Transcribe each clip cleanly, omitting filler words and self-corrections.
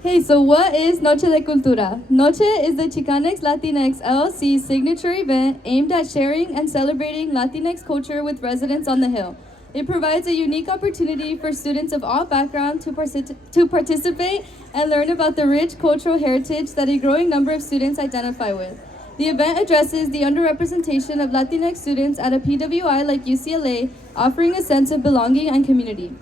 Hey, so what is Noche de Cultura? Noche is the Chicanx Latinx LLC's signature event aimed at sharing and celebrating Latinx culture with residents on the Hill. It provides a unique opportunity for students of all backgrounds to participate and learn about the rich cultural heritage that a growing number of students identify with. The event addresses the underrepresentation of Latinx students at a PWI like UCLA, offering a sense of belonging and community.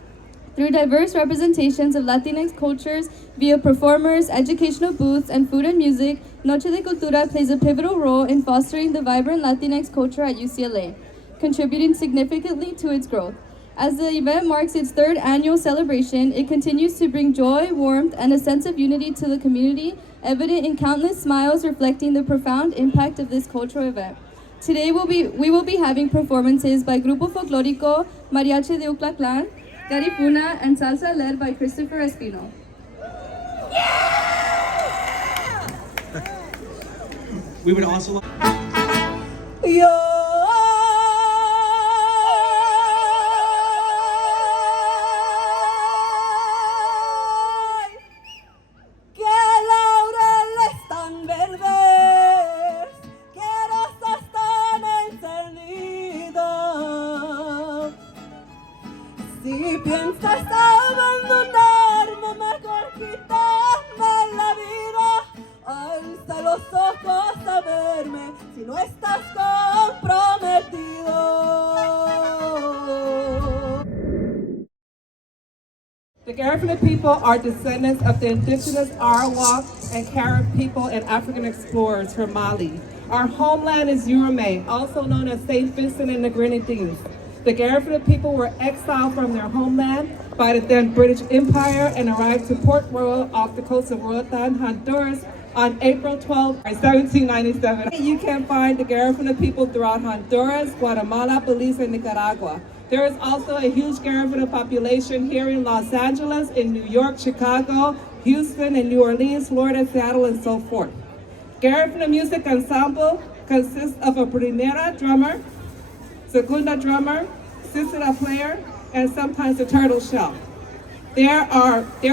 Through diverse representations of Latinx cultures via performers, educational booths, and food and music, Noche de Cultura plays a pivotal role in fostering the vibrant Latinx culture at UCLA, contributing significantly to its growth. As the event marks its third annual celebration, it continues to bring joy, warmth, and a sense of unity to the community, evident in countless smiles reflecting the profound impact of this cultural event. Today we will be having performances by Grupo Folclórico, Mariachi de Ucla Clan, Garifuna, and Salsa led by Christopher Espino. We would also Yo que laureles tan verdes, que rosas tan encendidas. Si piensas abandonarme, mejor quitarme la vida. Alza los ojos a verme si no estás comprometido. The Garifuna people are descendants of the indigenous Arawak and Carib people and African explorers from Mali. Our homeland is Urume, also known as St. Vincent and the Grenadines. The Garifuna people were exiled from their homeland by the then British Empire and arrived to Port Royal off the coast of Roatan, Honduras on April 12, 1797. You can find the Garifuna people throughout Honduras, Guatemala, Belize, and Nicaragua. There is also a huge Garifuna population here in Los Angeles, in New York, Chicago, Houston, and New Orleans, Florida, Seattle, and so forth. Garifuna Music Ensemble consists of a primera drummer, segunda drummer, sisera player, and sometimes a turtle shell. There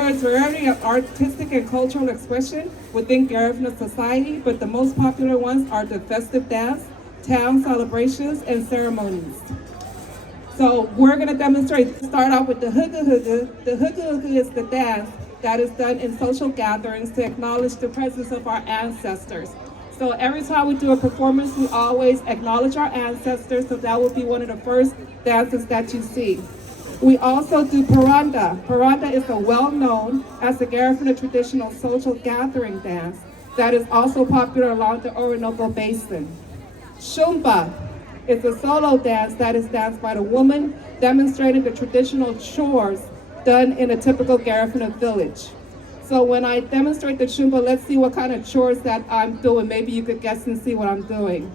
is variety of artistic and cultural expression within Garifuna society, but the most popular ones are the festive dance, town celebrations, and ceremonies. So we're going to start off with the hugga hugga. The hugga hugga is the dance that is done in social gatherings to acknowledge the presence of our ancestors. So every time we do a performance, we always acknowledge our ancestors, so that will be one of the first dances that you see. We also do paranda. Paranda is a well-known as a Garifuna traditional social gathering dance that is also popular along the Orinoco Basin. Shumba is a solo dance that is danced by the woman, demonstrating the traditional chores done in a typical Garifuna village. So when I demonstrate the Shumba, let's see what kind of chores that I'm doing. Maybe you could guess and see what I'm doing.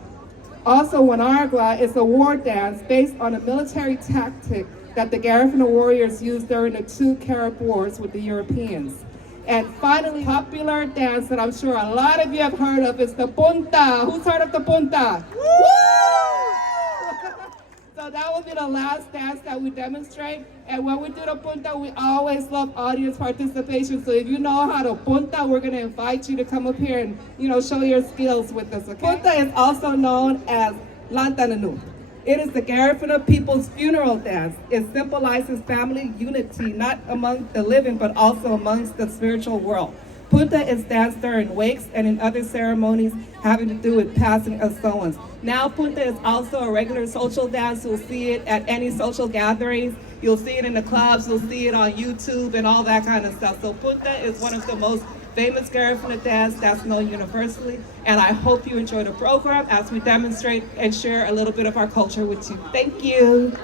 Also, Wanargla is a war dance based on a military tactic that the Garifuna warriors used during the two Carib Wars with the Europeans. And finally, popular dance that I'm sure a lot of you have heard of is the punta. Who's heard of the punta? Woo! So that will be the last dance that we demonstrate. And when we do the punta, we always love audience participation. So if you know how to punta, we're going to invite you to come up here and, show your skills with us, okay? Punta is also known as Lantananu. It is the Garifuna people's funeral dance. It symbolizes family unity, not among the living, but also amongst the spiritual world. Punta is danced during wakes and in other ceremonies having to do with passing of souls. Now punta is also a regular social dance. You'll see it at any social gatherings. You'll see it in the clubs. You'll see it on YouTube and all that kind of stuff. So punta is one of the most famous Garifuna dance that's known universally. And I hope you enjoy the program as we demonstrate and share a little bit of our culture with you. Thank you.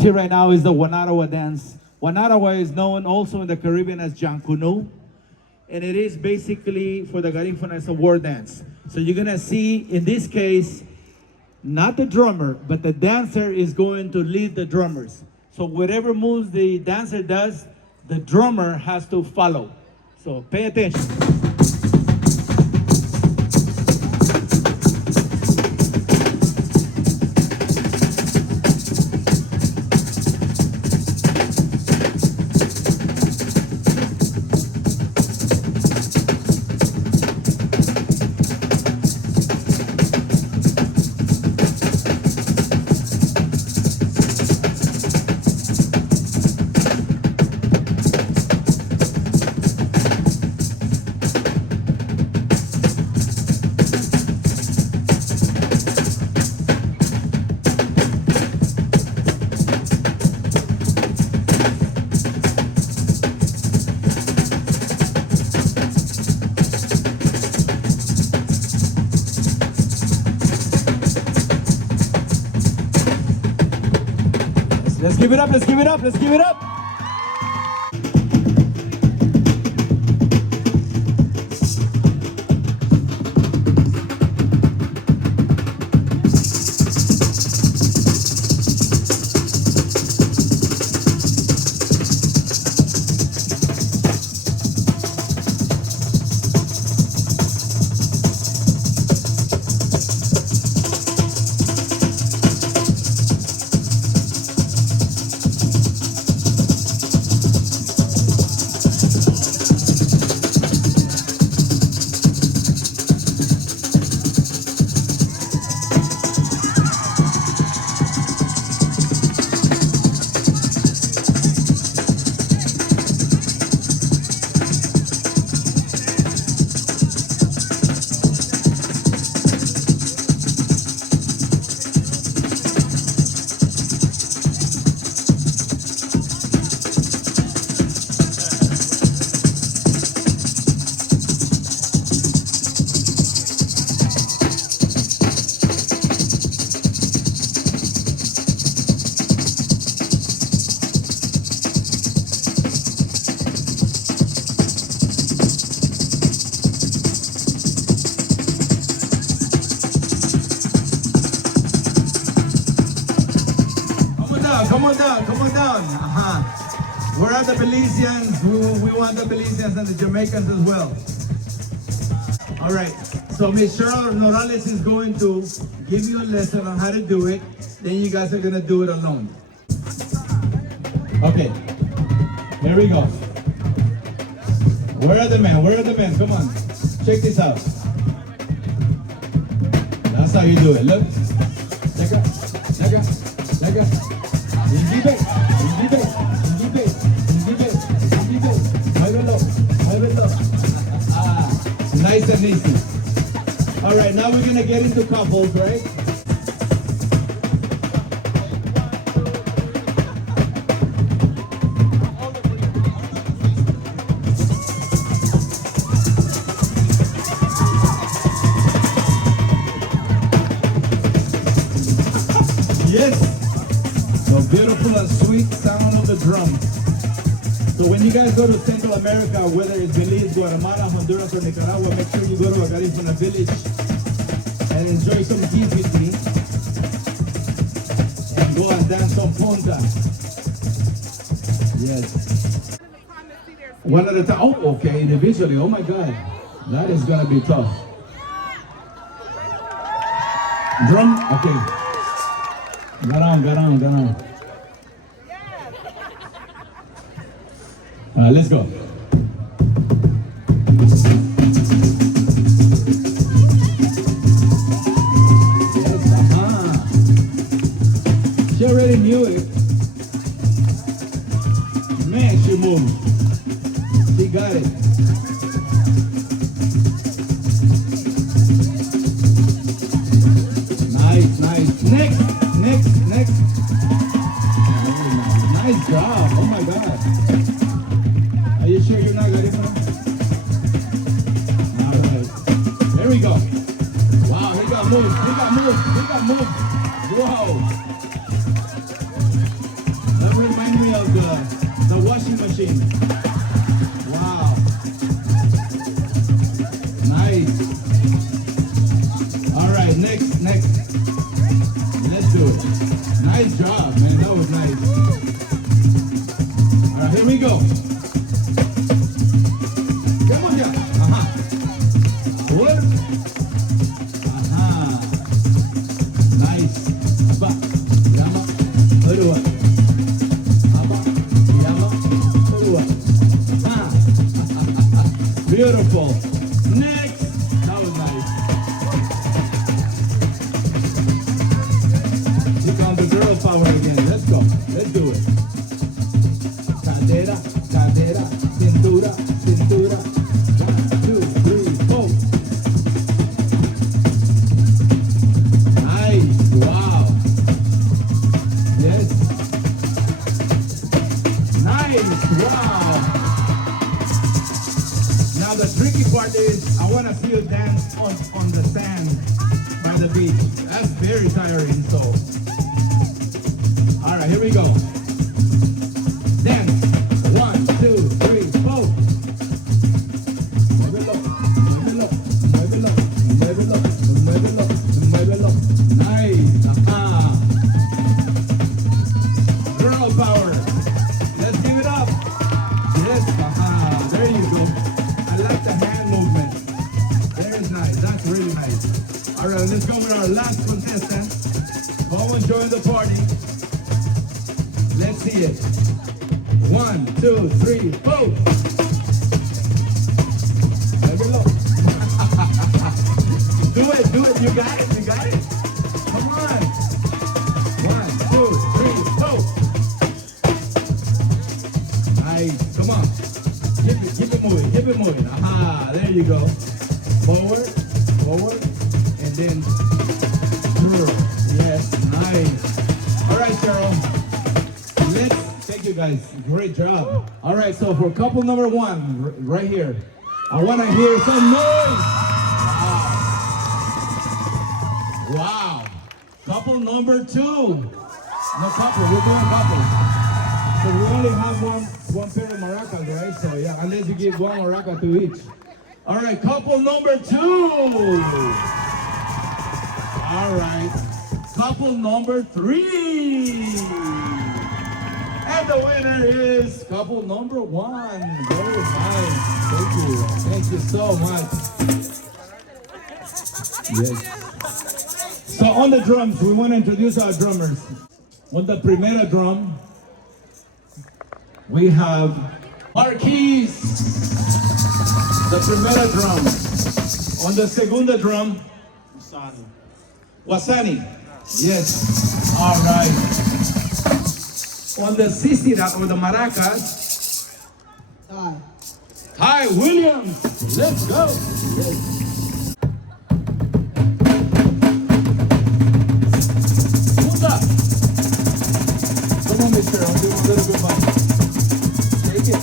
here right now is the Wanarawa dance. Wanarawa is known also in the Caribbean as Jankunu. And it is basically for the Garifuna, it's a war dance. So you're gonna see, in this case, not the drummer, but the dancer is going to lead the drummers. So whatever moves the dancer does, the drummer has to follow. So pay attention. Let's give it up, let's give it up, let's give it up. Come on down, come on down. Where are the Belizeans? We want the Belizeans and the Jamaicans as well. All right, so Miss Cheryl Morales is going to give you a lesson on how to do it. Then you guys are gonna do it alone. Okay, here we go. Where are the men? Where are the men? Come on, check this out. That's how you do it. Look, check it, check it, check it. Nice and easy. All right, now we're gonna get into couples, right? Yes, the beautiful and sweet sound of the drum. So when you guys go to Central America, whether it's Belize, Guatemala, Honduras, or Nicaragua, make sure you go to a Garifuna village and enjoy some gigs with me. And go and dance on Ponta. Yes. One at a time. Oh, okay, individually. Oh my God. That is gonna be tough. Drum? Okay. Get on. Let's go. Yes, She already knew it. Man, she moved. She got it. Nice. Next. Nice job. Oh my God. Are you sure you're not Garifuna? All right. There we go. Wow, he got moved. Wow. machine. Wow. Nice. All right, next. Let's do it. Nice job, man. That was nice. All right, here we go. Vamos ya. Ajá. Ahora. Ajá. Nice. Aba. Yama. Arua. Aba. Yama. Arua. Ah. Beautiful. Next. That was nice. Here comes the girl power again. Let's go. Let's do it. Cadera, cadera, cintura, cintura. 1, 2, 3, 4. Nice. Wow. Yes. Nice. Wow. Now the tricky part is I want to see you dance on the sand by the beach. That's very tiring. So, all right, here we go. Dance. 1, 2, 3, 4. Muévelo, muévelo, muévelo, muévelo, muévelo, muévelo. Nice. Aha. Girl power. Let's give it up. Yes. Aha. There you go. I like the hand movement. Very nice. That's really nice. All right, let's go with our last contestant. Go and join the party. Let's see it. 1, 2, 3, 4. Muévelo. Do it. You got it. Come on. 1, 2, 3, 4. Nice. Come on. Keep it moving. Aha, there you go. Forward, and then curl. Yes, nice. All right, Cheryl. Thank you guys. Great job. All right, so for couple number 1, right here, I want to hear some noise. Wow. Couple number 2. No couple, we're doing couple. So we only have one pair of maracas, right? So yeah, unless you give one maraca to each. All right, couple number 2. All right, couple number 3. And the winner is couple number 1. Very nice. Thank you so much. Yes. So on the drums, we want to introduce our drummers. On the primera drum, we have Marquis, the primera drum. On the segunda drum, Wasani. Yes. All right. On the sisira or the maracas, Ty Williams. Let's go. Yes. Come on, mister. I'll do a little bit more. Take it.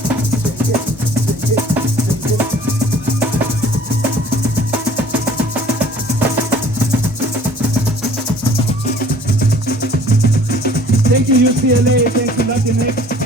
Thank you, UCLA. Thank you, Latinx.